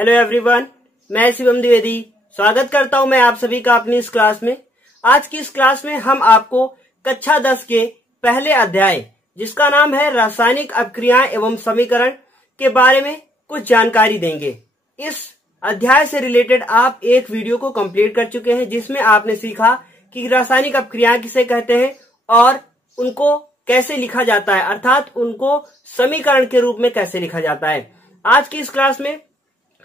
Hello everyone, मैं शिवम द्विवेदी स्वागत करता हूं मैं आप सभी का अपनी इस क्लास में। आज की इस क्लास में हम आपको कक्षा 10 के पहले अध्याय जिसका नाम है रासायनिक अपक्रियाएं एवं समीकरण के बारे में कुछ जानकारी देंगे। इस अध्याय से रिलेटेड आप एक वीडियो को कंप्लीट कर चुके हैं जिसमें आपने सीखा कि रासायनिक अपक्रियाएं किसे कहते हैं और उनको कैसे लिखा जाता है, अर्थात उनको समीकरण के रूप में कैसे लिखा जाता है। आज की इस क्लास में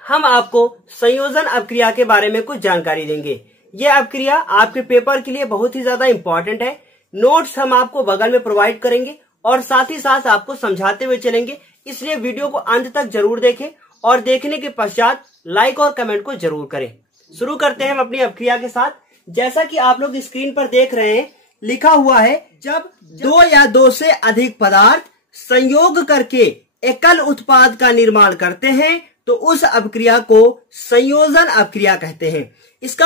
हम आपको संयोजन अपक्रिया के बारे में कुछ जानकारी देंगे। यह अपक्रिया आपके पेपर के लिए बहुत ही ज्यादा इंपॉर्टेंट है। नोट्स हम आपको बगल में प्रोवाइड करेंगे और साथ ही साथ आपको समझाते हुए चलेंगे, इसलिए वीडियो को अंत तक जरूर देखें और देखने के पश्चात लाइक और कमेंट को जरूर करें। शुरू करते हैं हम अपनी अपक्रिया के साथ। जैसा कि आप लोग स्क्रीन पर देख रहे हैं, लिखा हुआ है जब दो या दो से अधिक पदार्थ संयोग करके एकल उत्पाद का निर्माण करते हैं तो उस अपक्रिया को संयोजन अपक्रिया कहते हैं। इसका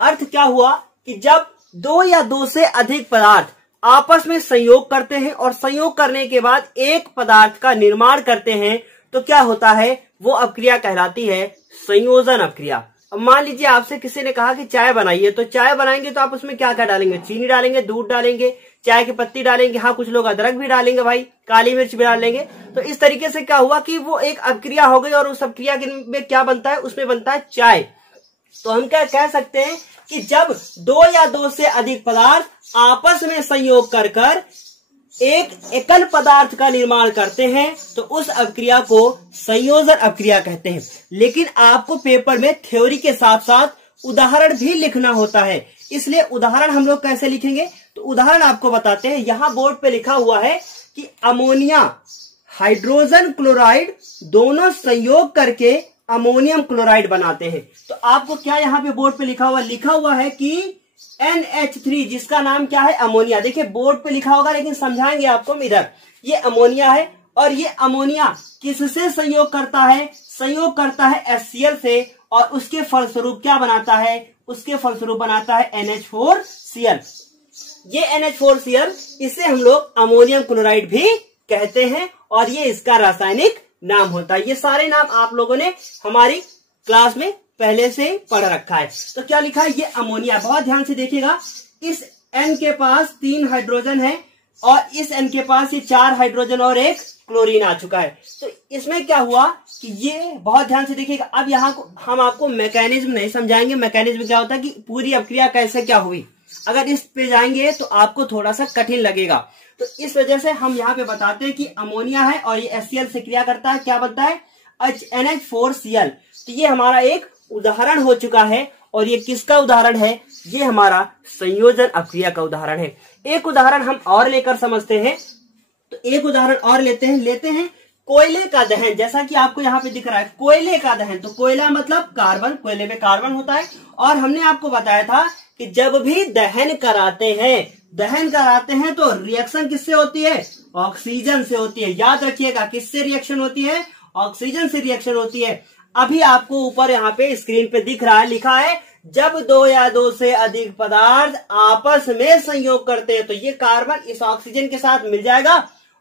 अर्थ क्या हुआ कि जब दो या दो से अधिक पदार्थ आपस में संयोग करते हैं और संयोग करने के बाद एक पदार्थ का निर्माण करते हैं तो क्या होता है, वो अपक्रिया कहलाती है संयोजन अपक्रिया। अब मान लीजिए आपसे किसी ने कहा कि चाय बनाइए, तो चाय बनाएंगे तो आप उसमें क्या क्या डालेंगे? चीनी डालेंगे, दूध डालेंगे, चाय की पत्ती डालेंगे, हाँ कुछ लोग अदरक भी डालेंगे, भाई काली मिर्च भी डालेंगे। तो इस तरीके से क्या हुआ कि वो एक अपक्रिया हो गई और उस अपक्रिया में क्या बनता है, उसमें बनता है चाय। तो हम क्या कह सकते हैं कि जब दो या दो से अधिक पदार्थ आपस में संयोग कर एक एकल पदार्थ का निर्माण करते हैं तो उस अपक्रिया को संयोजन अपक्रिया कहते हैं। लेकिन आपको पेपर में थ्योरी के साथ साथ उदाहरण भी लिखना होता है, इसलिए उदाहरण हम लोग कैसे लिखेंगे तो उदाहरण आपको बताते हैं। यहाँ बोर्ड पे लिखा हुआ है कि अमोनिया हाइड्रोजन क्लोराइड दोनों संयोग करके अमोनियम क्लोराइड बनाते हैं। तो आपको क्या यहाँ पे बोर्ड पे लिखा हुआ है कि NH3 जिसका नाम क्या है, अमोनिया। देखिए बोर्ड पे लिखा होगा लेकिन समझाएंगे आपको इधर। ये अमोनिया है और ये अमोनिया किससे संयोग करता है? संयोग करता है HCl से और उसके फलस्वरूप क्या बनाता है? उसके फलस्वरूप बनाता है NH4Cl। ये NH4Cl इसे हम लोग अमोनियम क्लोराइड भी कहते हैं और ये इसका रासायनिक नाम होता है। ये सारे नाम आप लोगों ने हमारी क्लास में पहले से पढ़ रखा है। तो क्या लिखा है? ये अमोनिया। बहुत ध्यान से देखिएगा, इस N के पास 3 हाइड्रोजन है और इस N के पास ये 4 हाइड्रोजन और एक क्लोरीन आ चुका है। तो इसमें क्या हुआ कि ये बहुत ध्यान से देखिएगा। अब यहाँ को हम आपको मैकेनिज्म नहीं समझाएंगे। मैकेनिज्म क्या होता है कि पूरी अपक्रिया कैसे क्या हुई, अगर इस पे जाएंगे तो आपको थोड़ा सा कठिन लगेगा। तो इस वजह से हम यहाँ पे बताते हैं कि अमोनिया है और ये HCl से क्रिया करता है, क्या बनता है? NH4Cl। तो ये हमारा एक उदाहरण हो चुका है और ये किसका उदाहरण है? ये हमारा संयोजन अपक्रिया का उदाहरण है। एक उदाहरण हम और लेकर समझते हैं। तो एक उदाहरण और लेते हैं कोयले का दहन। जैसा कि आपको यहाँ पे दिख रहा है कोयले का दहन, तो कोयला मतलब कार्बन, कोयले में कार्बन होता है। और हमने आपको बताया था कि जब भी दहन कराते हैं तो रिएक्शन किससे होती है? ऑक्सीजन से होती है। याद रखिएगा, किससे रिएक्शन होती है? ऑक्सीजन से रिएक्शन होती है। अभी आपको ऊपर यहाँ पे स्क्रीन पे दिख रहा है, लिखा है जब दो या दो से अधिक पदार्थ आपस में संयोग करते हैं तो ये कार्बन इस ऑक्सीजन के साथ मिल जाएगा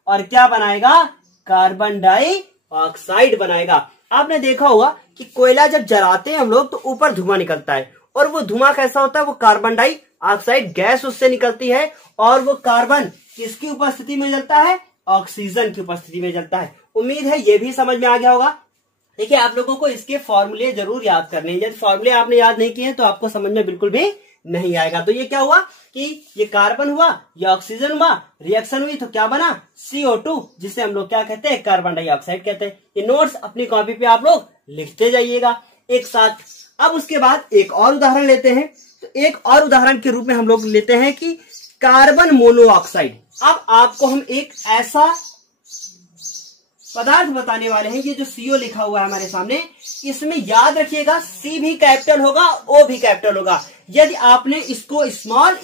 और क्या बनाएगा? कार्बन डाइऑक्साइड बनाएगा। आपने देखा होगा कि कोयला जब जलाते हैं हम लोग तो ऊपर धुआं निकलता है और वो धुआं कैसा होता है? वो कार्बन डाइऑक्साइड गैस उससे निकलती है और वो कार्बन किसकी उपस्थिति में जलता है? ऑक्सीजन की उपस्थिति में जलता है। उम्मीद है ये भी समझ में आ गया होगा। देखिए आप लोगों को इसके फॉर्मूले जरूर याद करने हैं। यदि फॉर्मूले आपने याद नहीं किए हैं तो आपको समझ में बिल्कुल भी नहीं आएगा। तो ये क्या हुआ कि ये कार्बन हुआ, ये ऑक्सीजन हुआ, रिएक्शन हुई तो क्या बना? CO2, जिसे हम लोग क्या कहते हैं? कार्बन डाइऑक्साइड कहते हैं। ये नोट्स अपनी कॉपी पे आप लोग लिखते जाइएगा एक साथ। अब उसके बाद एक और उदाहरण लेते हैं। तो एक और उदाहरण के रूप में हम लोग लेते हैं कि कार्बन मोनोऑक्साइड। अब आपको हम एक ऐसा पदार्थ बताने वाले हैं, ये जो CO लिखा हुआ है हमारे सामने, इसमें याद रखिएगा C भी कैपिटल होगा, O भी कैपिटल होगा। यदि आपने इसको स्मॉल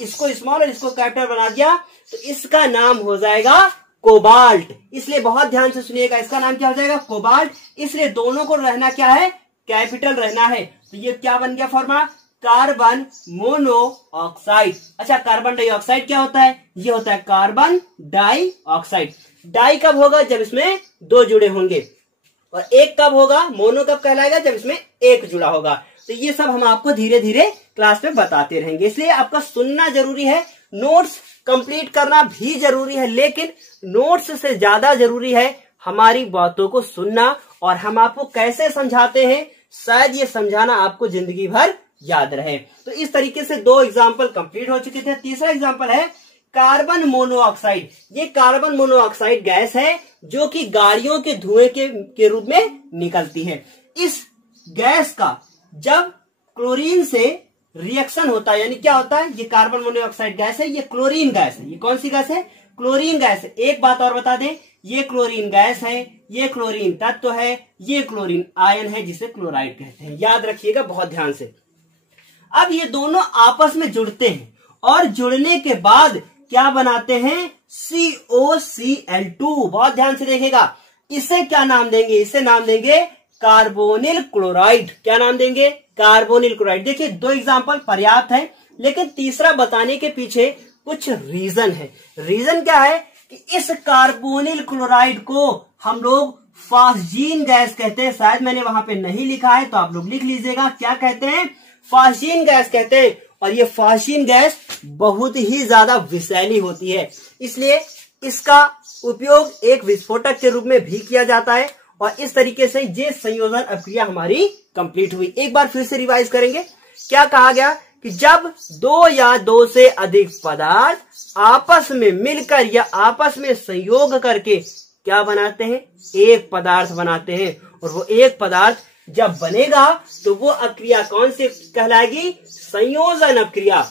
और इसको कैपिटल बना दिया तो इसका नाम हो जाएगा कोबाल्ट। इसलिए बहुत ध्यान से सुनिएगा, इसका नाम क्या हो जाएगा? कोबाल्ट। इसलिए दोनों को रहना क्या है? कैपिटल रहना है। तो ये क्या बन गया फॉर्मूला? Carbon monoxide. अच्छा, कार्बन डाइऑक्साइड क्या होता है? ये होता है कार्बन डाइऑक्साइड। डाई कब होगा? जब इसमें दो जुड़े होंगे। और एक कब होगा, मोनो कब कहलाएगा, जब इसमें एक जुड़ा होगा। तो ये सब हम आपको धीरे धीरे क्लास में बताते रहेंगे, इसलिए आपका सुनना जरूरी है, नोट्स कंप्लीट करना भी जरूरी है, लेकिन नोट्स से ज्यादा जरूरी है हमारी बातों को सुनना, और हम आपको कैसे समझाते हैं शायद ये समझाना आपको जिंदगी भर याद रहे। तो इस तरीके से 2 एग्जाम्पल कंप्लीट हो चुके थे। तीसरा एग्जाम्पल है कार्बन मोनोऑक्साइड। ये कार्बन मोनोऑक्साइड गैस है जो कि गाड़ियों के धुएं के रूप में निकलती है। इस गैस का जब क्लोरीन से रिएक्शन होता है, यानी क्या होता है, ये कार्बन मोनोऑक्साइड गैस है, ये क्लोरीन गैस है। ये कौन सी गैस है, क्लोरीन गैस है। एक बात और बता दें, ये क्लोरीन गैस है, ये क्लोरीन तत्व है, ये क्लोरीन आयन है जिसे क्लोराइड कहते हैं। याद रखिएगा बहुत ध्यान से। अब ये दोनों आपस में जुड़ते हैं और जुड़ने के बाद क्या बनाते हैं, COCl2। बहुत ध्यान से देखिएगा, इसे क्या नाम देंगे, इसे नाम देंगे कार्बोनिल क्लोराइड। क्या नाम देंगे, कार्बोनिल क्लोराइड। देखिए 2 एग्जाम्पल पर्याप्त है, लेकिन तीसरा बताने के पीछे कुछ रीजन है। रीजन क्या है कि इस कार्बोनिल क्लोराइड को हम लोग फास्जीन गैस कहते हैं। शायद मैंने वहां पे नहीं लिखा है तो आप लोग लिख लीजिएगा, क्या कहते हैं, फास्जीन गैस कहते हैं। और ये फास्जीन गैस बहुत ही ज्यादा विषैली होती है, इसलिए इसका उपयोग एक विस्फोटक के रूप में भी किया जाता है। और इस तरीके से ये संयोजन अभिक्रिया हमारी कंप्लीट हुई। एक बार फिर से रिवाइज करेंगे। क्या कहा गया कि जब 2 या 2 से अधिक पदार्थ आपस में मिलकर या आपस में संयोग करके क्या बनाते हैं, एक पदार्थ बनाते हैं। और वो एक पदार्थ जब बनेगा तो वो अभिक्रिया कौन सी कहलाएगी, संयोजन अभिक्रिया।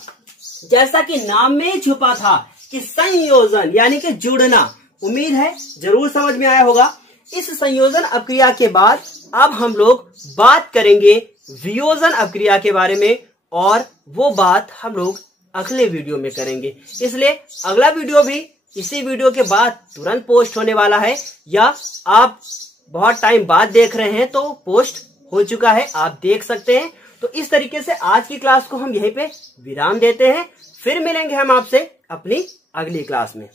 जैसा कि नाम में छुपा था कि संयोजन यानी कि जुड़ना। उम्मीद है जरूर समझ में आया होगा। इस संयोजन अभिक्रिया के बाद अब हम लोग बात करेंगे वियोजन अभिक्रिया के बारे में, और वो बात हम लोग अगले वीडियो में करेंगे। इसलिए अगला वीडियो भी इसी वीडियो के बाद तुरंत पोस्ट होने वाला है, या आप बहुत टाइम बाद देख रहे हैं तो पोस्ट हो चुका है, आप देख सकते हैं। तो इस तरीके से आज की क्लास को हम यहीं पे विराम देते हैं। फिर मिलेंगे हम आपसे अपनी अगली क्लास में।